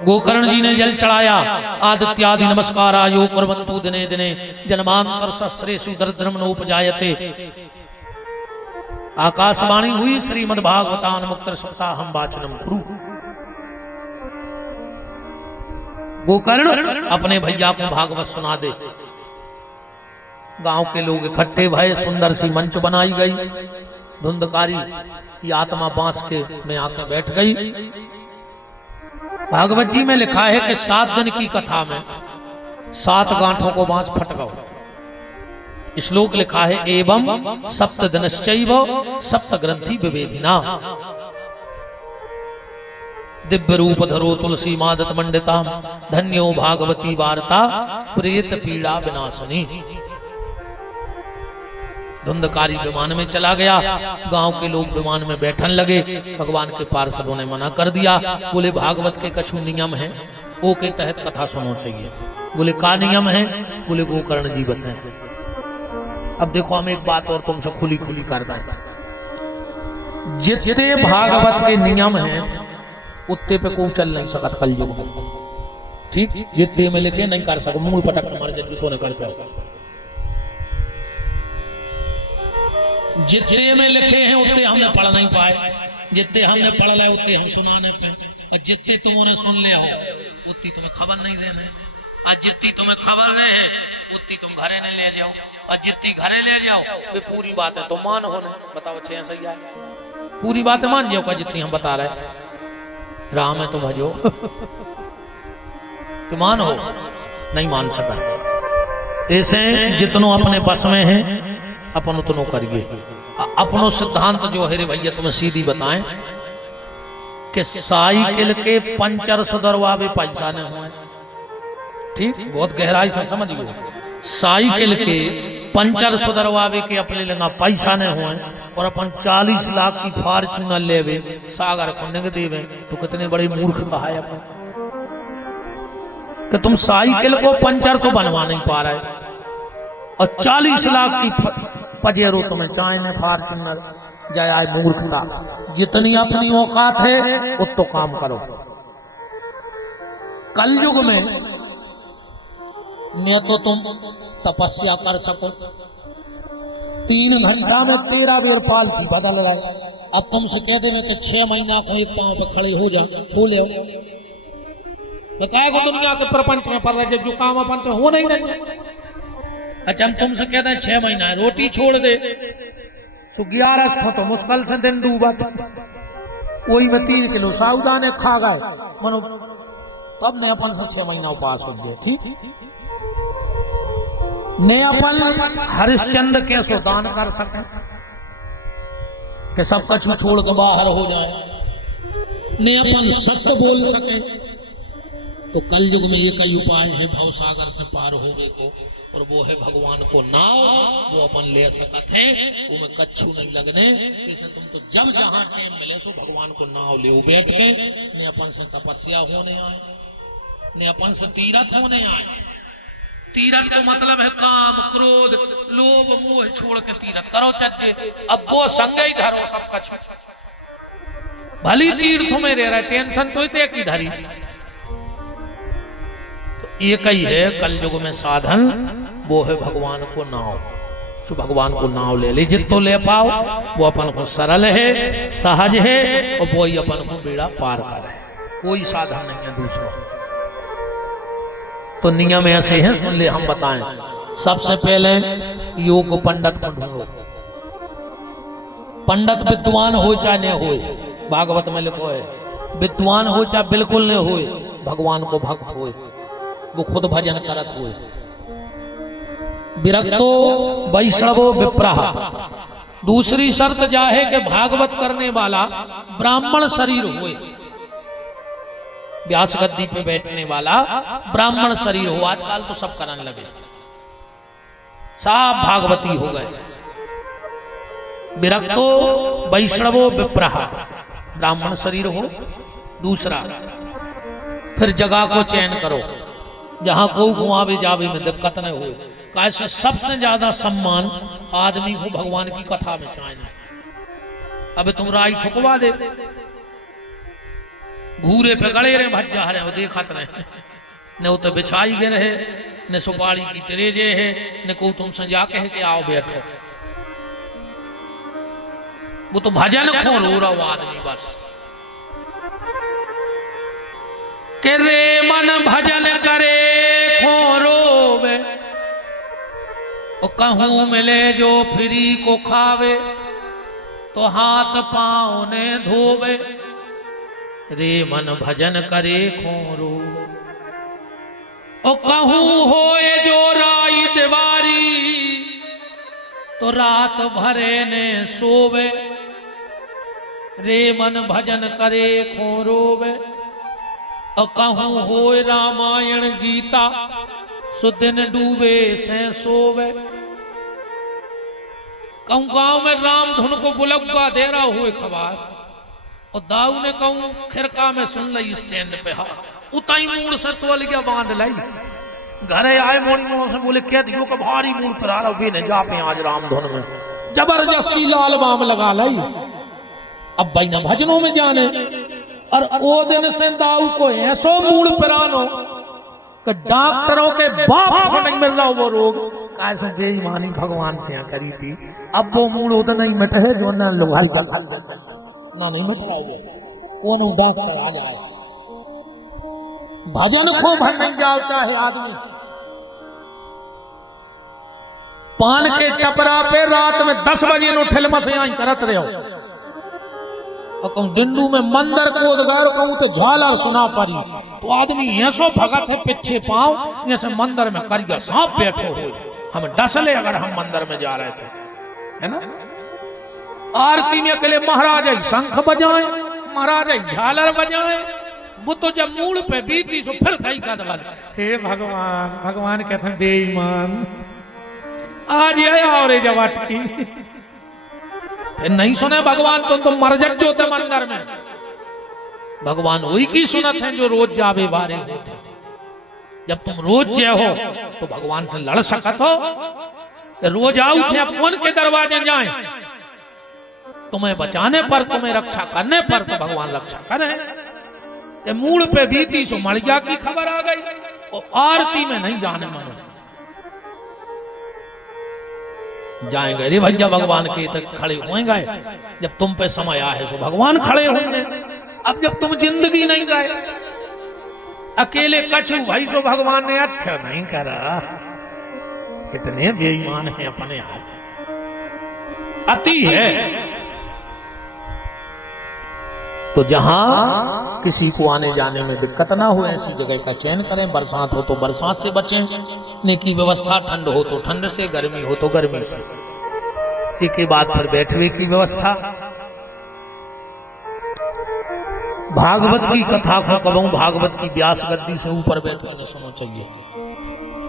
गोकर्ण जी ने जल चढ़ाया। आदित्यादि नमस्कार आयो कुर्वन्तु दिने दिने जन्मांतर सहस्रेषु दरिद्रम नोपजायते। आकाशवाणी हुई श्रीमद्भागवतान मुक्तर सप्ताहम वाचनम कुरु। गोकर्ण अपने भैया को भागवत सुना दे। गांव के लोग इकट्ठे भये, सुंदर सी मंच बनाई गई। धुंधकारी की आत्मा बांस के में आके बैठ गई। भागवत जी में लिखा है कि 7 दिन की कथा में 7 गांठों को बांस फट गया। श्लोक लिखा है एवं सप्त दिनश्चैव सप्त ग्रंथि विवेधिना। दिव्य रूप धरो तुलसी मादत मंडिताम धन्यो भागवती वार्ता प्रेत पीड़ा विनाशनी। धुंधकारी विमान में चला गया। गांव के लोग विमान में बैठन लगे। भगवान के पार्षदों ने मना कर दिया। बोले भागवत के कछु नियम है, वो के तहत कथा सुनो चाहिए। बोले का नियम है? बोले गोकर्ण जी बताएं। अब देखो हम एक बात और तुमसे खुली खुली कर दें। जितने भागवत के नियम हैं उत्ते पे को चल नहीं सकत कलयुग में। ठीक जितने में लिखे नहीं कर सको, मूल पटक हमारे जूतों ने करते हो। जितने में लिखे हैं उतने हमने पढ़ नहीं पाए। जितने हमने पढ़ ले उतने हम सुनाने पे, और जितने तुमने सुन लिया हो उतनी तुम्हें खबर नहीं देने। और जितनी तुम्हें खबर रहे उतनी तुम घरे ने ले जाओ, और जितनी घरे ले जाओ वे पूरी बातें तो मान हो। बताओ अच्छे सही है, पूरी बातें मान जाओ का जितनी हम बता रहे। राम है तो भजो तो मान हो, नहीं मान सका। ऐसे जितनों अपने बस में है अपन उतनो करिए। अपनो सिद्धांत जो है रे भैया तुम्हें सीधी बताएं कि साइकिल के पंचर सुधरवावे पैसा न हुए। ठीक बहुत गहराई से समझिए। साइकिल के पंचर सुधरवावे के अपने लगा पैसा न हुए और अपन 40 लाख की फॉर्च्यूनर लेवे सागर को निग देवे तो कितने बड़े मूर्ख कहा है अपन कि तुम साइकिल को पंचर तो बनवा नहीं पा रहे और 40 लाख की पजेरो तुम्हें चाय में फॉर्च्यूनर जाए। आए मूर्खता। जितनी अपनी औकात है उतो काम करो। कलयुग में न तो तुम तपस्या कर सको, 3 घंटा में 13 बेर पालथी बदल रहे। अब तुमसे कह देवे कि 6 महीना को एक पांव पे खड़े हो जा, हो ले को दुनिया के प्रपंच में पड़ रहे जो काम अपन से हो नहीं रहे। अच्छा हम तुमसे कहते हैं 6 महीना है, रोटी छोड़ दे तो 11 तो मुश्किल से दिन डूबा। वही में 3 किलो साबुदाने खा गए मनो, तब ने अपन से 6 महीना उपास हो जाए। ठीक ने अपन हरिश्चंद्र कैसो दान कर सके कि सब कछु छोड़ के बाहर हो जाए। ने अपन सत्य बोल सके। तो कलयुग में एक ही उपाय है भवसागर से पार होने को, और वो है भगवान को नाव। वो अपन ले सकते हैं, वो में कच्छु नहीं लगने। इसे तुम तो जब जहां टाइम मिले सो भगवान को नाव ले बैठ के ने अपन से तपस्या होने आए, ने अपन से तीरथ होने आए। तीरथ को मतलब है काम क्रोध लोभ मोह छोड़ के तीरथ करो चज्जे। अब वो संगे ही धरो सब कछु। भली तीर्थ में रह रहा टेंशन तो एक ही धरी। एक ही है कलयुग में साधन, वो है भगवान को नाव। तो भगवान को नाव ले ली जितो ले पाओ, वो अपन को सरल है सहज है और वो ही अपन को बेड़ा पार करे। कोई साधन नहीं है दूसरों। तो नियम ऐसे हैं, सुन ले हम बताएं। सबसे पहले योग पंडित को ढूंढो। पंडित विद्वान हो चाहे न हो, भागवत में लिखो है विद्वान हो चाहे बिल्कुल न हो, भगवान को भक्त हो, वो खुद भजन करत हुए। विरक्तो वैष्णवो विप्रः। दूसरी शर्त जा है कि भागवत करने वाला ब्राह्मण शरीर हुए। व्यास गद्दी पे बैठने वाला ब्राह्मण शरीर हो। आजकल तो सब करने लगे, सब भागवती हो गए। विरक्तो वैष्णवो विप्रः, ब्राह्मण शरीर हो। दूसरा फिर जगह को चयन करो जहां को घुमावे जावे में दिक्कत न हो। कैसे सबसे ज्यादा सम्मान आदमी को भगवान की कथा में चाहिए। अब तुम राय ठुकवा दे, घूरे पे गड़े रहे भज जा रहे, वो देखत रहे ने वो तो बिछाई गए रहे, ने सुपारी की तरेजे है, ने को तुमसे जा कह के आओ बैठो। वो तो भजन खो रो रहा आदमी बस के रे मन भजन करे खो रोवे, कहूं मिले जो फ्री को खावे तो हाथ पांव ने धोवे। रे मन भजन करे खो रोवे, कहूं होए जो राई दीवारी तो रात भरे ने सोवे। रे मन भजन करे खो रोवे, कहूं होए रामायण गीता सो दिन डूबे से सोवे। कहूं गांव में राम धुन को बुलगुआ दे रहा हुए खवास, और दाऊ ने कहूं खिरका में सुन ली स्टैंड पे हा उताई मूड से तोल गया बांध लाई। घरे आए मोड़ी मोड़ से बोले क्या दियो का भारी मूड पर आ रहा भी नहीं जा पे आज राम धुन में जबरदस्ती लाल बाम लगा लाई। अब भाई ना भजनों में जाने, और वो दिन से दाऊ को ऐसो मूड पिरानो कि डॉक्टरों के बाप को नहीं मिल रहा वो रोग। कैसे बेईमानी भगवान से करी थी, अब वो मूड उतना नहीं मिटे है जो ना लोहारी का ना नहीं मिट रहा वो कौन डॉक्टर आ जाए। भजन को भर नहीं जाओ चाहे आदमी, पान के टपरा पे रात में 10 बजे नो ठिलमा से आई करत रहे हो, और कहूं डिंडू में मंदिर को उदगार कहूं तो झालर सुना पड़ी तो आदमी ऐसो भगत है पीछे पांव जैसे मंदिर में करिया सांप बैठे हुए। हम डसले अगर हम मंदिर में जा रहे थे, है ना। आरती में अकेले महाराज शंख बजाए, महाराज झालर बजाए, वो तो जब मूड पे बीती सो फिर कहीं का दबा, हे भगवान भगवान कहते हैं बेईमान आज ये और जब अटकी नहीं सुने भगवान तो मर जो थे मंदिर में। भगवान वही की सुनत है जो रोज जावे बारे होते। जब तुम रोज जे हो तो भगवान से लड़ सकत हो, रोज आओ थे अपन के दरवाजे जाए, तुम्हें बचाने पर तुम्हें रक्षा करने पर तो भगवान रक्षा करे। मूड पे बीती सो मड़िया की खबर आ गई, और आरती में नहीं जाने मनो जाएंगे। रे भैया भगवान के तक खड़े होएंगे, जब तुम पे समय आए सो भगवान खड़े होंगे। अब जब तुम जिंदगी नहीं गए अकेले कछु भाई सो भगवान ने अच्छा नहीं करा। इतने बेईमान हैं अपने हाथ, अति है। तो जहां किसी को आने जाने में दिक्कत ना हो ऐसी जगह का चयन करें। बरसात हो तो बरसात से बचें, ने की व्यवस्था, ठंड हो तो ठंड से, गर्मी हो तो गर्मी से। एक ही बात पर बैठने की व्यवस्था। भागवत की कथा को कबहू भागवत की व्यास गद्दी से ऊपर बैठ कर न सुनो चाहिए।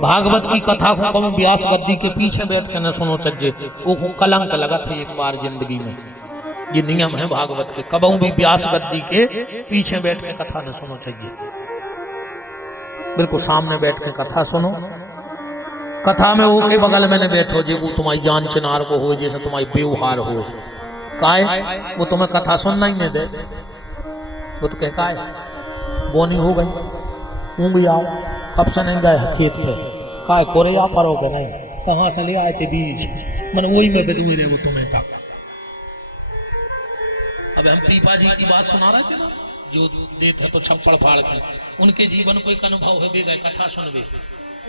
भागवत की कथा को कबहू व्यास गद्दी के पीछे बैठ कर न सुनो चाहिए। वो कलंक लगा थे एक बार जिंदगी में। ये नियम है भागवत के, कबहू भी व्यास गद्दी के पीछे बैठ के कथा न सुनो चाहिए। बिल्कुल सामने बैठ के कथा सुनो। कथा में वो के बगल में न बैठो जे वो तुम्हारी जान चिनार को हो, जैसे तुम्हारी व्यवहार हो। काय वो तुम्हें कथा सुनना ही नहीं दे, वो तो कहता है बोनी हो गई, तू भी आओ, अब से नहीं गए खेत पे, काय कोरे आ परोगे नहीं, कहाँ से ले आए थे बीज, मन वही में बेदुए रहे वो तुम्हें तक। अब हम पीपा जी की बात सुना रहे थे ना, जो देते तो छप्पड़ फाड़ के, उनके जीवन को एक अनुभव है, गए कथा सुनवे,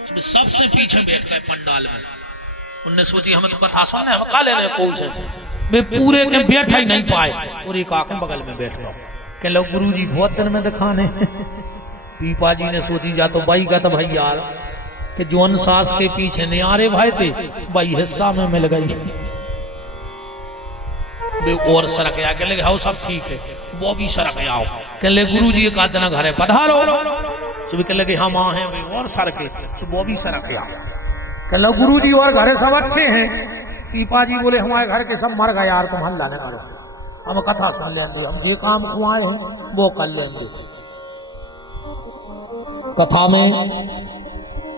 सबसे पीछे बैठ गए पंडाल में। उनने सोची हमें तो कथा सुनने, हम खा लेने कौन से, वे पूरे के बैठा ही नहीं पाए और एक आके बगल में बैठ गए। कह लो गुरु जी बहुत दिन में दिखाने। पीपा जी ने सोची जा तो भाई का तो भाई यार कि जोन सास के पीछे नियारे भाई थे भाई हिस्सा में मिल गई। और सड़क आके लगे हाँ सब ठीक है, वो भी सड़क आओ। कह ले गुरु जी एक आधना घर है पधारो, सुबह कह लगे हम वहां हैं और सड़क वो भी सड़क आओ। कह लो गुरु जी और घर सब अच्छे हैं। पीपा जी बोले हमारे घर के सब मर गए यार, तुम हल्ला न करो, हम कथा सुन लेंगे, हम जे काम खुआए हैं वो कर लेंगे। कथा में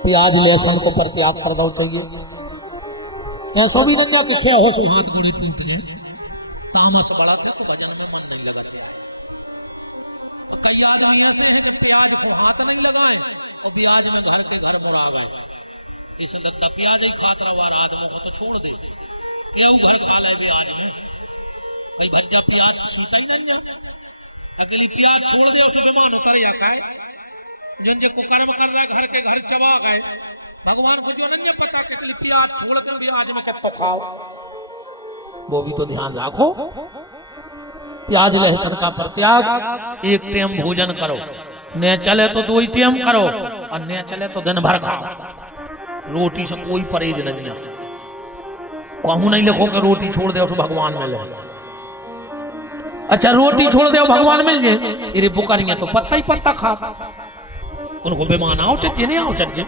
प्याज लहसुन को परित्याग कर दो चाहिए। ऐसा भी नहीं कि क्या हो सो हाथ गोड़ी टूट जाए, तामस बड़ा था तो भजन में मन नहीं लगा। कई कई आदमी ऐसे हैं जो प्याज को हाथ नहीं लगाए और ब्याज में घर के घर मुरा गए, इस लगता प्याज ही खात रहा आदमों को तो छोड़ दे, क्या घर खा ले ब्याज में भाई भज्जा प्याज सूता ही नहीं है, अकेली प्याज छोड़ दे उसे विमान उतर जाता है, जिन जो कर्म कर रहा है घर के घर चबा गए, भगवान को जो नहीं पता कि अकेली प्याज छोड़ दे ब्याज में कब तो खाओ, वो भी तो ध्यान रखो। प्याज लहसुन का परित्याग, एक टाइम भोजन करो, न चले तो 2 टाइम करो और न चले तो दिन भर खाओ, रोटी से कोई परहेज नहीं है, कहूं नहीं लिखो कि रोटी छोड़ दे तो भगवान मिले, अच्छा रोटी छोड़ दे भगवान मिल जाए, अरे बुकारियां तो पत्ता ही पत्ता खा, उनको बेमान आओ चज्जे नहीं आओ चज्जे।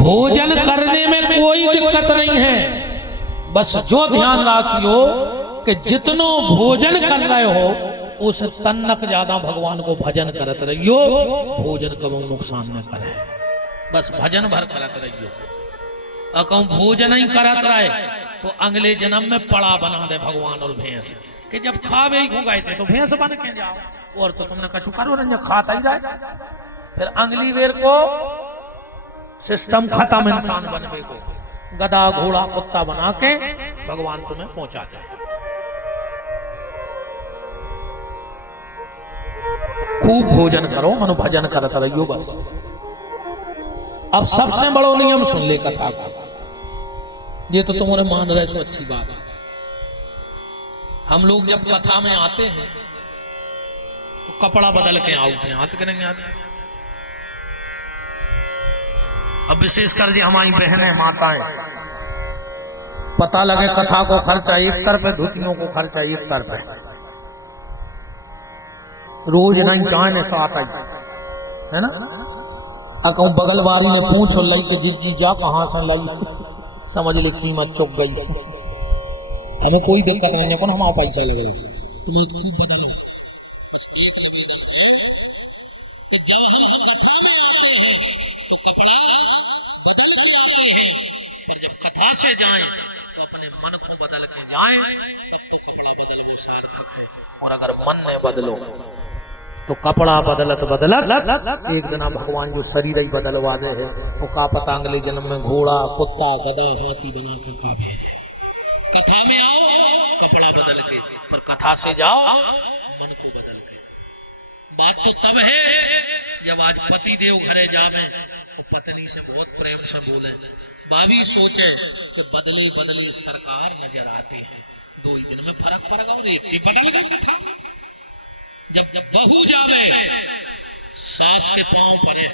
भोजन करने में कोई दिक्कत नहीं है, बस जो ध्यान रखियो कि जितनो भोजन कर रहे हो उस तन्नक ज्यादा भगवान को भजन करत रहियो, भोजन कबो नुकसान न करे, बस भजन भर करत रहियो, अकौ भोजन ही करत रहे तो अगले जन्म में पड़ा बना दे भगवान और भैंस कि जब खावे ही गए थे तो भैंस बन के जाओ, और तो तुमने कछु करो नहीं खाता ही रहे, फिर अगली बेर को सिस्टम खत्म, इंसान बनने को गधा घोड़ा कुत्ता बना के भगवान तुम्हें पहुंचा दे। खूब भोजन करो, मनो भजन करता रहियो बस। अब सबसे बड़ो नियम सुन ले कथा का, ये तो तुम्हारे मान रहे सो अच्छी बात है। हम लोग जब कथा में आते हैं तो कपड़ा बदल के आते हैं, आते कि नहीं आते? अब विशेषकर जी हमारी बहनें माताएं, पता लगे कथा को खर्चा एक तरफ है, धुतियों को खर्चा एक तरफ है, रोज नहीं चाहे साथ आई है ना, अकौ बगलवारी में पूछ और लाई के जी जा कहां से लाई, समझ ले कीमत चुक गई, हमें कोई दिक्कत नहीं है, हमारा पैसा लगे तुम्हें खूब बदल। जब हम कथा में आते हैं तो कपड़ा बदल के आते हैं, और जब कथा से जाएं तो अपने मन को बदल के जाएं, तब तो कपड़ा बदल वो सार्थक है। और अगर मन में बदलो तो कपड़ा बदलत बदलत एक दिन भगवान जो शरीर ही बदलवा दे है, वो का पता अगले जन्म में घोड़ा कुत्ता गधा हाथी बना के खा गए। कथा में आओ कपड़ा बदल के, पर कथा से जाओ मन को बदल के। बात तो तब है जब आज पति देव घरे जावे तो पत्नी से बहुत प्रेम से बोले, भाभी सोचे कि बदले बदले सरकार नजर आती है, 2 ही दिन में फर्क पड़ गया, इतनी बदल गई कथा। जब बहू जावे सास के पांव पड़े,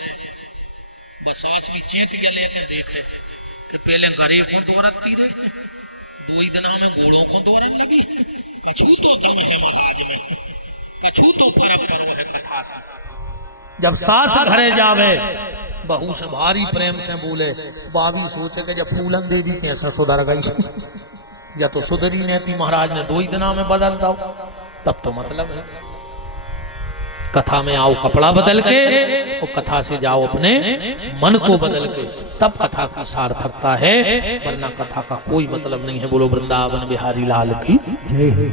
बस सास भी चेट के लेके देखे कि पहले घरे को दौड़ती रे, 2 ही दिन में घोड़ों को दौड़न लगी, कछु तो दम है महाराज में, कछु तो फर्क पड़ो है कथा से। जब सास घरे जावे बहू से भारी प्रेम से बोले, बाबी सोचे कि जब फूलन देवी कैसे सुधर गई, या तो सुधरी नहीं थी, महाराज ने 2 ही दिन में बदल दो, तब तो मतलब है। कथा में आओ कपड़ा बदल के, और कथा से जाओ अपने मन को बदल के, तब कथा की सार्थकता है, वरना कथा का कोई मतलब नहीं है। बोलो वृंदावन बिहारी लाल की जय।